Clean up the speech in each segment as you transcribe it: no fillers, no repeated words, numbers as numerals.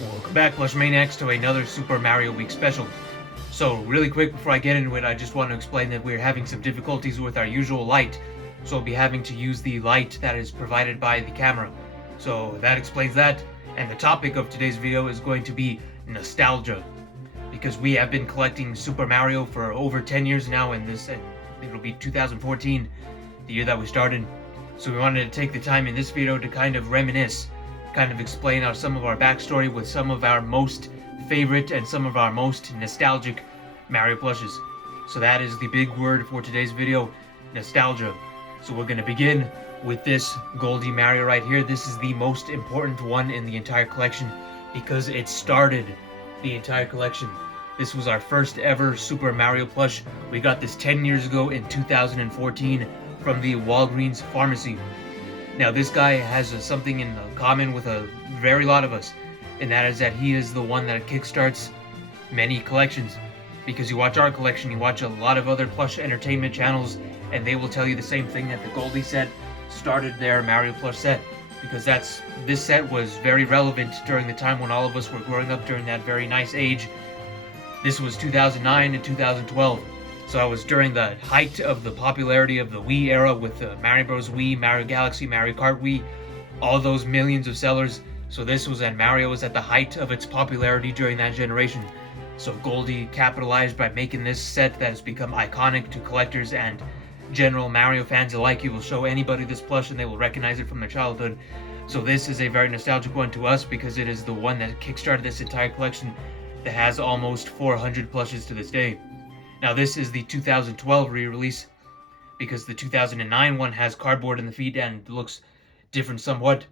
Welcome back, Plush Maniacs, to another Super Mario Week special. So, really quick before I get into it, I just want to explain that we're having some difficulties with our usual light, so I'll be having to use the light that is provided by the camera. So, that explains that, and the topic of today's video is going to be nostalgia. Because we have been collecting Super Mario for over 10 years now, and it'll be 2014, the year that we started. So we wanted to take the time in this video to kind of reminisce, kind of explain some of our backstory with some of our most favorite and some of our most nostalgic Mario plushes. So that is the big word for today's video, nostalgia. So we're going to begin with this Goldie Mario right here. This is the most important one in the entire collection because it started the entire collection. This was our first ever Super Mario plush. We got this 10 years ago in 2014 from the Walgreens pharmacy. Now this guy has something in common with a very lot of us, and that is that he is the one that kickstarts many collections. Because you watch our collection, you watch a lot of other plush entertainment channels, and they will tell you the same thing, that the Goldie set started their Mario plush set. Because this set was very relevant during the time when all of us were growing up during that very nice age. This was 2009 to 2012. So I was during the height of the popularity of the Wii era with Mario Bros. Wii, Mario Galaxy, Mario Kart Wii, all those millions of sellers. So Mario was at the height of its popularity during that generation. So Goldie capitalized by making this set that has become iconic to collectors and general Mario fans alike. You will show anybody this plush and they will recognize it from their childhood. So this is a very nostalgic one to us because it is the one that kickstarted this entire collection that has almost 400 plushes to this day. Now this is the 2012 re-release because the 2009 one has cardboard in the feet and looks different somewhat.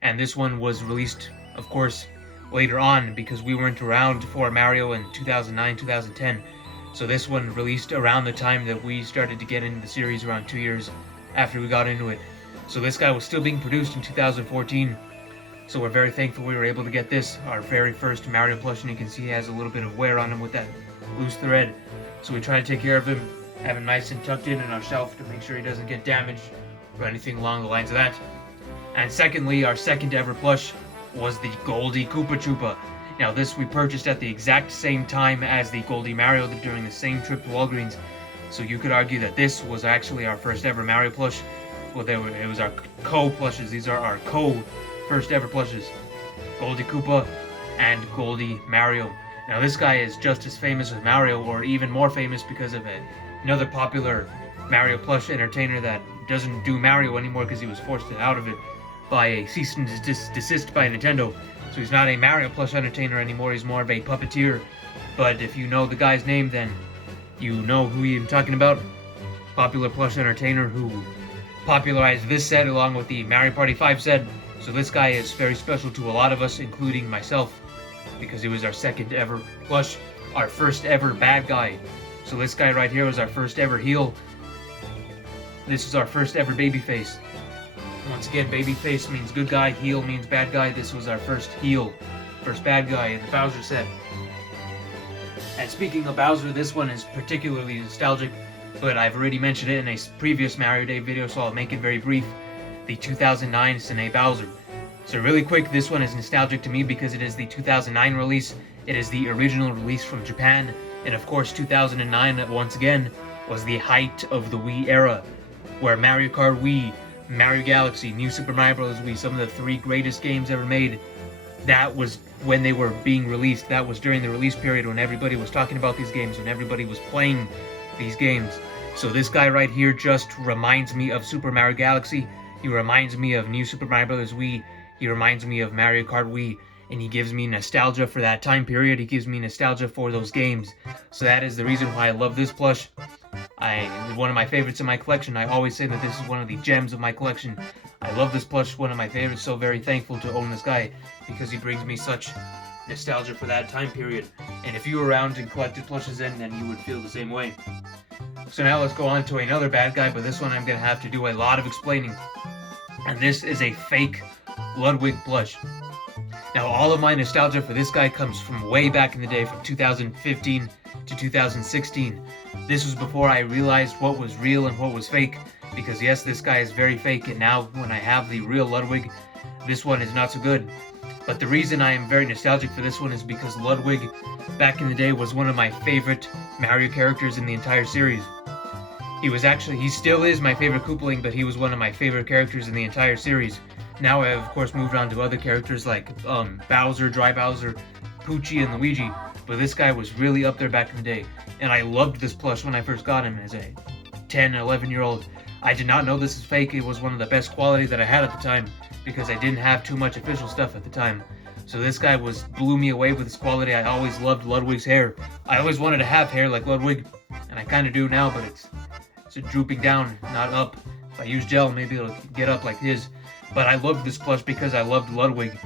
And this one was released, of course, later on because we weren't around for Mario in 2009, 2010. So this one released around the time that we started to get into the series, around 2 years after we got into it. So this guy was still being produced in 2014. So we're very thankful we were able to get this, our very first Mario plush, and you can see he has a little bit of wear on him with that loose thread. So we try to take care of him, have him nice and tucked in our shelf to make sure he doesn't get damaged or anything along the lines of that. And secondly, our second ever plush was the Goldie Koopa. Now this we purchased at the exact same time as the Goldie Mario during the same trip to Walgreens. So you could argue that this was actually our first ever Mario plush. Well, it was our co-plushes. These are our first ever plushes. Goldie Koopa and Goldie Mario. Now this guy is just as famous as Mario, or even more famous because of another popular Mario plush entertainer that doesn't do Mario anymore because he was forced out of it by a cease and desist by Nintendo. So he's not a Mario plush entertainer anymore, he's more of a puppeteer. But if you know the guy's name, then you know who I'm talking about. Popular plush entertainer who popularized this set along with the Mario Party 5 set. So this guy is very special to a lot of us, including myself, because he was our second ever plush, our first ever bad guy. So this guy right here was our first ever heel. This is our first ever baby face. Once again, baby face means good guy, heel means bad guy. This was our first heel, first bad guy in the Bowser set. And speaking of Bowser, this one is particularly nostalgic, but I've already mentioned it in a previous Mario Day video, so I'll make it very brief. The 2009 Cine Bowser. So really quick, this one is nostalgic to me because it is the 2009 release. It is the original release from Japan. And of course 2009, once again, was the height of the Wii era, where Mario Kart Wii, Mario Galaxy, New Super Mario Bros. Wii, some of the 3 greatest games ever made, that was when they were being released. That was during the release period when everybody was talking about these games, when everybody was playing these games. So this guy right here just reminds me of Super Mario Galaxy. He reminds me of New Super Mario Bros. Wii. He reminds me of Mario Kart Wii. And he gives me nostalgia for that time period. He gives me nostalgia for those games. So that is the reason why I love this plush. One of my favorites in my collection. I always say that this is one of the gems of my collection. I love this plush, one of my favorites. So very thankful to own this guy because he brings me such nostalgia for that time period. And if you were around and collected plushes then you would feel the same way. So now let's go on to another bad guy, but this one I'm going to have to do a lot of explaining. And this is a fake Ludwig plush. Now all of my nostalgia for this guy comes from way back in the day, from 2015 to 2016. This was before I realized what was real and what was fake, because yes, this guy is very fake, and now when I have the real Ludwig, this one is not so good. But the reason I am very nostalgic for this one is because Ludwig, back in the day, was one of my favorite Mario characters in the entire series. He still is my favorite Koopaling, but he was one of my favorite characters in the entire series. Now I have, of course, moved on to other characters like Bowser, Dry Bowser, Poochie, and Luigi, but this guy was really up there back in the day, and I loved this plush when I first got him as a 10, 11-year-old. I did not know this is fake. It was one of the best quality that I had at the time, because I didn't have too much official stuff at the time. So this guy blew me away with his quality. I always loved Ludwig's hair. I always wanted to have hair like Ludwig, and I kind of do now, but it's drooping down, not up. If I use gel, maybe it'll get up like his. But I loved this plush because I loved Ludwig.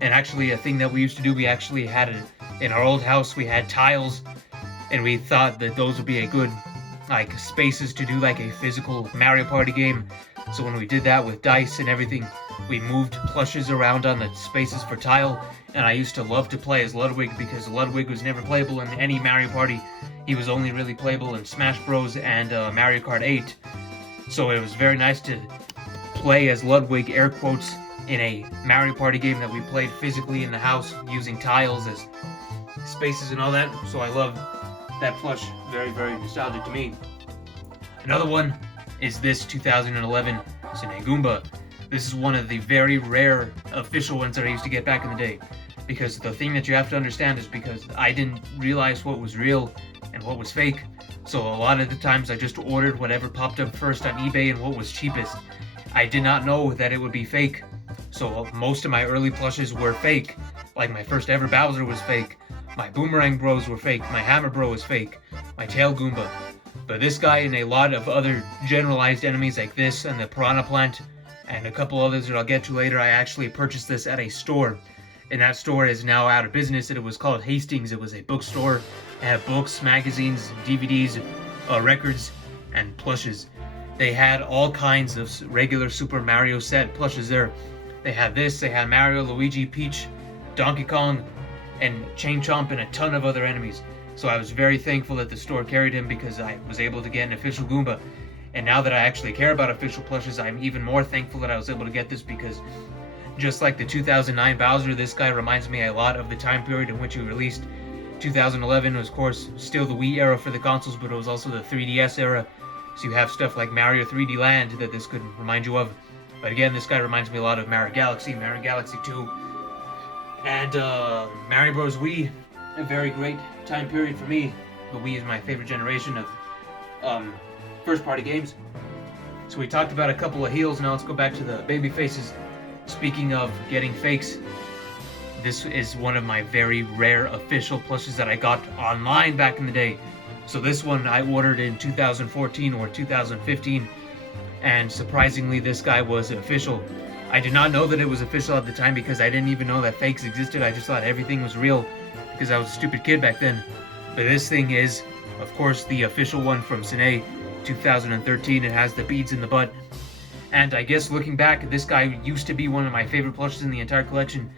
And actually, a thing that we used to do, we actually had it in our old house. We had tiles, and we thought that those would be a good spaces to do like a physical Mario Party game. So when we did that with dice and everything, we moved plushes around on the spaces for tile, and I used to love to play as Ludwig because Ludwig was never playable in any Mario Party. He was only really playable in Smash Bros. And Mario Kart 8. So it was very nice to play as Ludwig, air quotes, in a Mario Party game that we played physically in the house using tiles as spaces and all that. So I love that plush. Very, very nostalgic to me. Another one is this 2011 Cine Goomba. This is one of the very rare official ones that I used to get back in the day. Because the thing that you have to understand is because I didn't realize what was real and what was fake. So a lot of the times I just ordered whatever popped up first on eBay and what was cheapest. I did not know that it would be fake. So most of my early plushes were fake. Like my first ever Bowser was fake. My Boomerang Bros were fake. My Hammer Bro was fake. My Tail Goomba. But this guy and a lot of other generalized enemies like this and the Piranha Plant and a couple others that I'll get to later, I actually purchased this at a store. And that store is now out of business. It was called Hastings. It was a bookstore. It had books, magazines, DVDs, records, and plushes. They had all kinds of regular Super Mario set plushes there. They had this, they had Mario, Luigi, Peach, Donkey Kong, and Chain Chomp, and a ton of other enemies. So I was very thankful that the store carried him because I was able to get an official Goomba. And now that I actually care about official plushes, I'm even more thankful that I was able to get this because just like the 2009 Bowser, this guy reminds me a lot of the time period in which he released. 2011 was, of course, still the Wii era for the consoles, but it was also the 3DS era. So you have stuff like Mario 3D Land that this could remind you of. But again, this guy reminds me a lot of Mario Galaxy, Mario Galaxy 2, and Mario Bros. Wii. A very great time period for me. The Wii is my favorite generation of first-party games. So we talked about a couple of heels, now let's go back to the baby faces. Speaking of getting fakes, this is one of my very rare official plushes that I got online back in the day. So this one I ordered in 2014 or 2015, and surprisingly this guy was official. I did not know that it was official at the time because I didn't even know that fakes existed. I just thought everything was real because I was a stupid kid back then. But this thing is, of course, the official one from Cine 2013. It has the beads in the butt. And I guess looking back, this guy used to be one of my favorite plushes in the entire collection.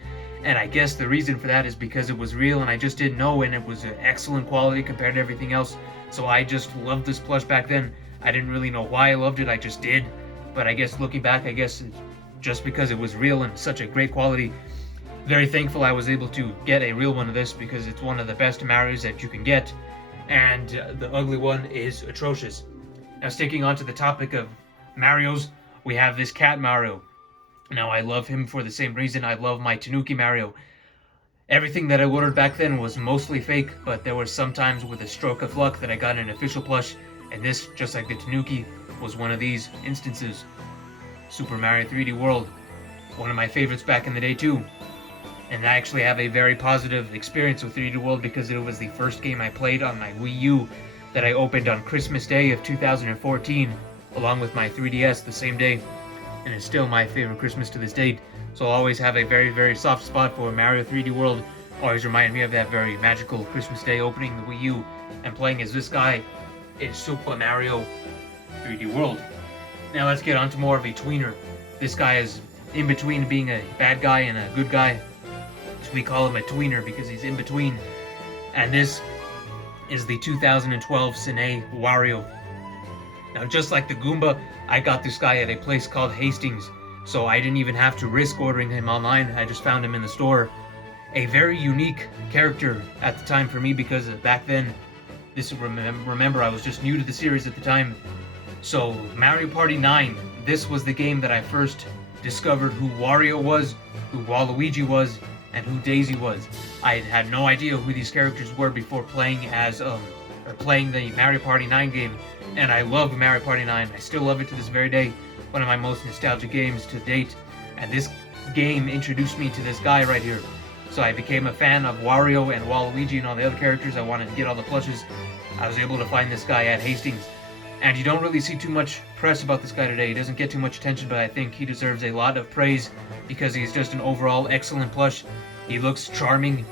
And I guess the reason for that is because it was real and I just didn't know, and it was an excellent quality compared to everything else. So I just loved this plush back then. I didn't really know why I loved it, I just did. But I guess looking back, I guess it's just because it was real and such a great quality. Very thankful I was able to get a real one of this because it's one of the best Marios that you can get. And the ugly one is atrocious. Now sticking on to the topic of Marios, we have this cat Mario. Now I love him for the same reason I love my Tanuki Mario. Everything that I ordered back then was mostly fake, but there were some times with a stroke of luck that I got an official plush, and this, just like the Tanuki, was one of these instances. Super Mario 3D World, one of my favorites back in the day too. And I actually have a very positive experience with 3D World because it was the first game I played on my Wii U that I opened on Christmas Day of 2014, along with my 3DS the same day. And it's still my favorite Christmas to this date. So I'll always have a very, very soft spot for Mario 3D World. Always remind me of that very magical Christmas Day opening the Wii U and playing as this guy in Super Mario 3D World. Now let's get on to more of a tweener. This guy is in between being a bad guy and a good guy. So we call him a tweener because he's in between. And this is the 2012 Cine Wario. Now just like the Goomba, I got this guy at a place called Hastings. so I didn't even have to risk ordering him online. I just found him in the store. A very unique character at the time for me, because back then, remember I was just new to the series at the time. So Mario Party 9, this was the game that I first discovered who Wario was, who Waluigi was, and who Daisy was. I had no idea who these characters were before playing playing the Mario Party 9 game, and I love Mario Party 9. I still love it to this very day. One of my most nostalgic games to date, and this game introduced me to this guy right here. So I became a fan of Wario and Waluigi and all the other characters. I wanted to get all the plushes. I was able to find this guy at Hastings. And you don't really see too much press about this guy today. He doesn't get too much attention, but I think he deserves a lot of praise because he's just an overall excellent plush. He looks charming.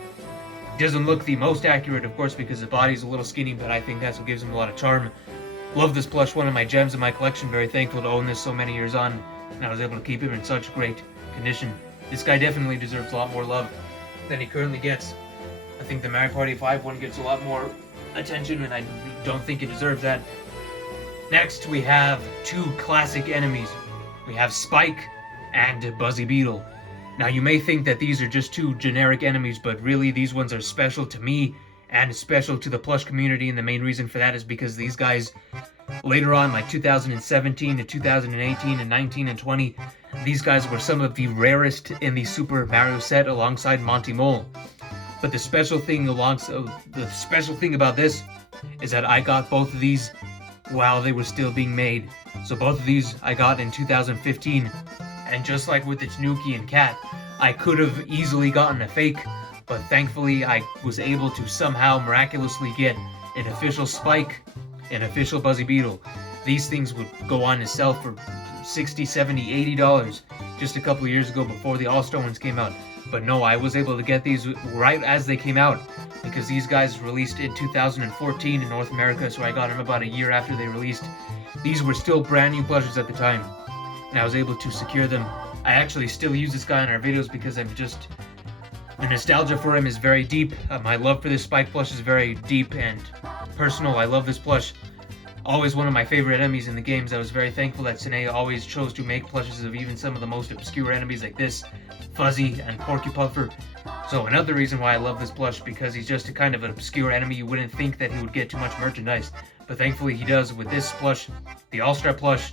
Doesn't look the most accurate, of course, because his body's a little skinny, but I think that's what gives him a lot of charm. Love this plush, one of my gems in my collection. Very thankful to own this so many years on, and I was able to keep him in such great condition. This guy definitely deserves a lot more love than he currently gets. I think the Mario Party 5 one gets a lot more attention, and I don't think it deserves that. Next, we have two classic enemies. We have Spike and Buzzy Beetle. Now, you may think that these are just two generic enemies, but really these ones are special to me and special to the plush community, and the main reason for that is because these guys, later on, like 2017 to 2018 and 19 and 20, these guys were some of the rarest in the Super Mario set alongside Monty Mole. But the special thing about this is that I got both of these while they were still being made. So both of these I got in 2015, and just like with the Tanuki and Cat, I could have easily gotten a fake, but thankfully I was able to somehow miraculously get an official Spike, an official Buzzy Beetle. These things would go on to sell for $60, $70, $80 just a couple of years ago before the All-Star ones came out. But no, I was able to get these right as they came out, because these guys released in 2014 in North America, so I got them about a year after they released. These were still brand new plushes at the time, and I was able to secure them. I actually still use this guy in our videos because the nostalgia for him is very deep. My love for this Spike plush is very deep and personal. I love this plush. Always one of my favorite enemies in the games. I was very thankful that Sine always chose to make plushes of even some of the most obscure enemies like this, Fuzzy and Porky Puffer. So another reason why I love this plush, because he's just a kind of an obscure enemy. You wouldn't think that he would get too much merchandise, but thankfully he does with this plush, the All-Star plush,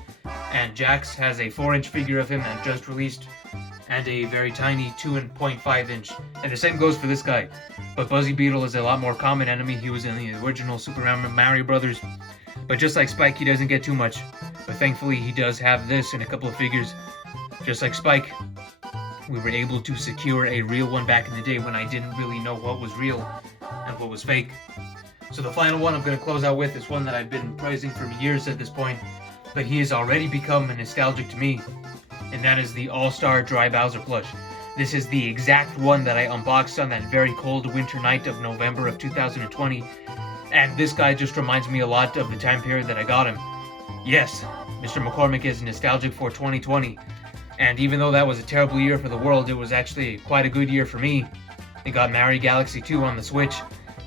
and Jax has a 4-inch figure of him that just released, and a very tiny 2.5-inch. And the same goes for this guy. But Buzzy Beetle is a lot more common enemy. He was in the original Super Mario Brothers. But just like Spike, he doesn't get too much. But thankfully, he does have this in a couple of figures. Just like Spike, we were able to secure a real one back in the day when I didn't really know what was real and what was fake. So the final one I'm going to close out with is one that I've been praising for years at this point, but he has already become nostalgic to me, and that is the All-Star Dry Bowser plush. This is the exact one that I unboxed on that very cold winter night of November of 2020. And this guy just reminds me a lot of the time period that I got him. Yes, Mr. McCormick is nostalgic for 2020. And even though that was a terrible year for the world, it was actually quite a good year for me. I got Mario Galaxy 2 on the Switch.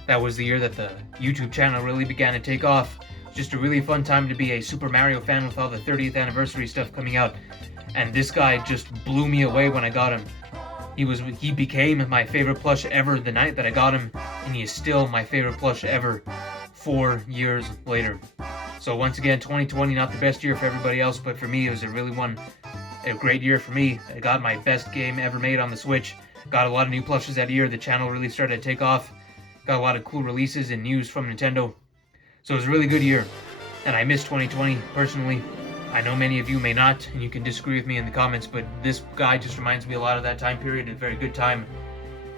That was the year that the YouTube channel really began to take off. Just a really fun time to be a Super Mario fan with all the 30th anniversary stuff coming out. And this guy just blew me away when I got him. He became my favorite plush ever the night that I got him, and he is still my favorite plush ever 4 years later. So once again, 2020, not the best year for everybody else, but for me, it was a great year for me. I got my best game ever made on the Switch. Got a lot of new plushes that year. The channel really started to take off. Got a lot of cool releases and news from Nintendo. So it was a really good year. And I miss 2020, personally. I know many of you may not, and you can disagree with me in the comments, but this guy just reminds me a lot of that time period, a very good time.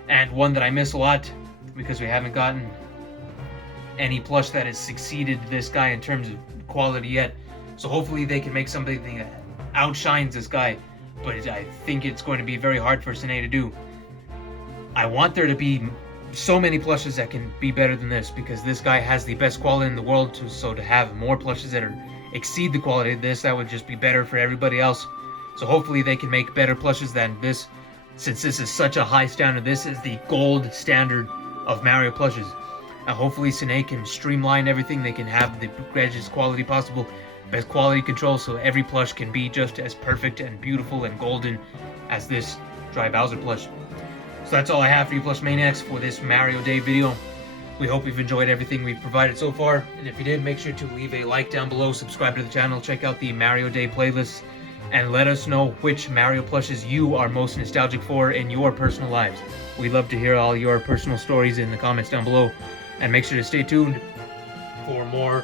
And one that I miss a lot, because we haven't gotten any plush that has succeeded this guy in terms of quality yet. So hopefully they can make something that outshines this guy, but I think it's going to be very hard for Sine to do. I want there to be so many plushes that can be better than this, because this guy has the best quality in the world, so to have more plushes that exceed the quality of this, that would just be better for everybody else. So hopefully they can make better plushes than this, since this is such a high standard. This is the gold standard of Mario plushes. And hopefully Sine can streamline everything. They can have the greatest quality possible. best quality control so every plush can be just as perfect and beautiful and golden as this Dry Bowser plush. So that's all I have for you Plush Maniacs for this Mario Day video. We hope you've enjoyed everything we've provided so far, and if you did, make sure to leave a like down below, subscribe to the channel, check out the Mario Day playlists, and let us know which Mario plushes you are most nostalgic for in your personal lives. We'd love to hear all your personal stories in the comments down below, and make sure to stay tuned for more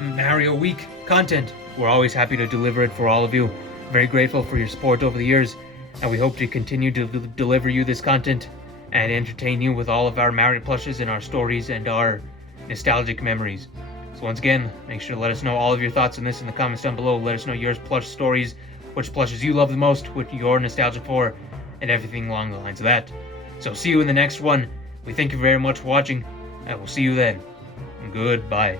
Mario Week content. We're always happy to deliver it for all of you. Very grateful for your support over the years, and we hope to continue to deliver you this content and entertain you with all of our Mario plushes and our stories and our nostalgic memories. So once again, make sure to let us know all of your thoughts on this in the comments down below. Let us know your plush stories, which plushes you love the most, what you're nostalgic for, and everything along the lines of that. So see you in the next one. We thank you very much for watching, and we'll see you then. Goodbye.